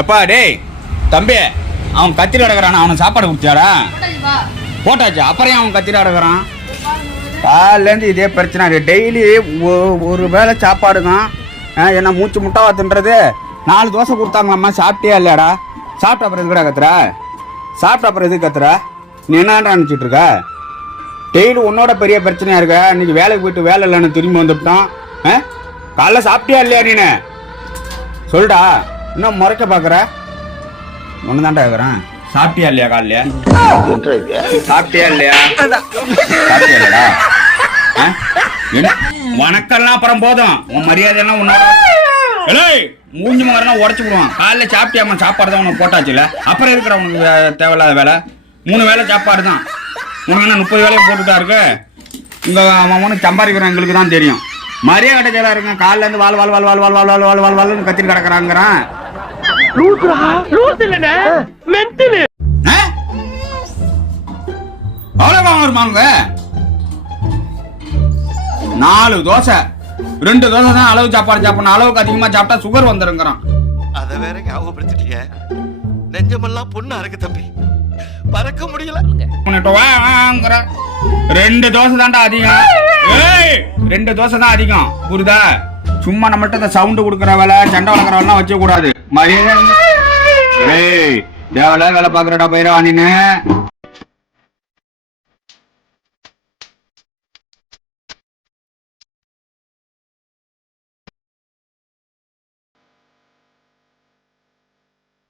எப்பா டேய் தம்பி, அவன் கத்திரி கிடக்குறான், அவனுக்கு சாப்பாடு குடிச்சாடா? போட்டாச்சு. அப்புறம் அவன் கத்திரி கிடக்குறான். காலிலேருந்து இதே பிரச்சனை. டெய்லி ஒரு வேளை சாப்பாடு தான். என்ன மூச்சு முட்டாவா தின்றது? 4 தோசை கொடுத்தாங்களாம்மா, சாப்பிட்டியா இல்லையாடா? சாப்பிட்ட அப்புறம் எதுக்கடா கத்துற? சாப்பிட்ட அப்புறம் எதுக்கு கத்துற? நீ என்னடா நினச்சிட்டு இருக்க? டெய்லி உன்னோட பெரிய பிரச்சனையா இருக்க. இன்னைக்கு வேலைக்கு போயிட்டு வேலை இல்லைன்னு திரும்பி வந்துவிட்டான். காலைல சாப்பிட்டியா இல்லையா நீனு? சொல்டா. இன்னும் முறைக்க பார்க்குற? ஒன்று தான்டா கேட்குறேன். சாப்பிட்டியா இல்லையா காலையில? சாப்பிட்டியா இல்லையா? சாப்பிட்டியா இல்லையா? வணக்கம்லாம் அப்புறம் போதும். உன் மரியாதையெல்லாம் உன்னோட மூஞ்சி மகரெல்லாம் உடச்சு விடுவான். காலைல சாப்பிட்டியாமா? சாப்பாடு தான் உனக்கு போட்டாச்சுல, அப்புறம் இருக்கிற உனக்கு தேவையில்லாத வேலை. 3 வேளை சாப்பாடு தான். உனக்கு என்ன 30 வேலையை போட்டுட்டா இருக்கு? இங்கே அவனுக்கு சம்பாதிக்கிறோம், எங்களுக்கு தான் தெரியும். மரியாதை கட்டச்சலாக இருக்குங்க. காலில இருந்து வாழ் வாழ் வாழ் வாழ் வாழ் வாழ் வாழ் வாழ் வாழ்னு கத்திட்டு கிடக்குறாங்கிறான். அவ்வளோ வருமாங்க. 4 தோசை, 2 தோசை தான் அளவு சாப்பாடு சாப்பிடணும். அளவுக்கு அதிகமா சாப்பிட்டா சுகர் வந்துருங்கிறான். அத வேற ஞாபகப்படுத்திட்டீங்க. நெஞ்சமெல்லாம் பொண்ணா இருக்கு தம்பி, பறக்க முடியல. 2 தோசை தான்டா அதிகம். 2 தோசை தான் அதிகம், புரியுதா? சும்மா நம்மள்ட்ட இந்த சவுண்டு கொடுக்குற வேலை, சண்டை வளர்க்குற வேலை வச்ச கூடாது. மரியாதை தேவையில்ல வேலை பாக்குறடா பயிரா நீனு.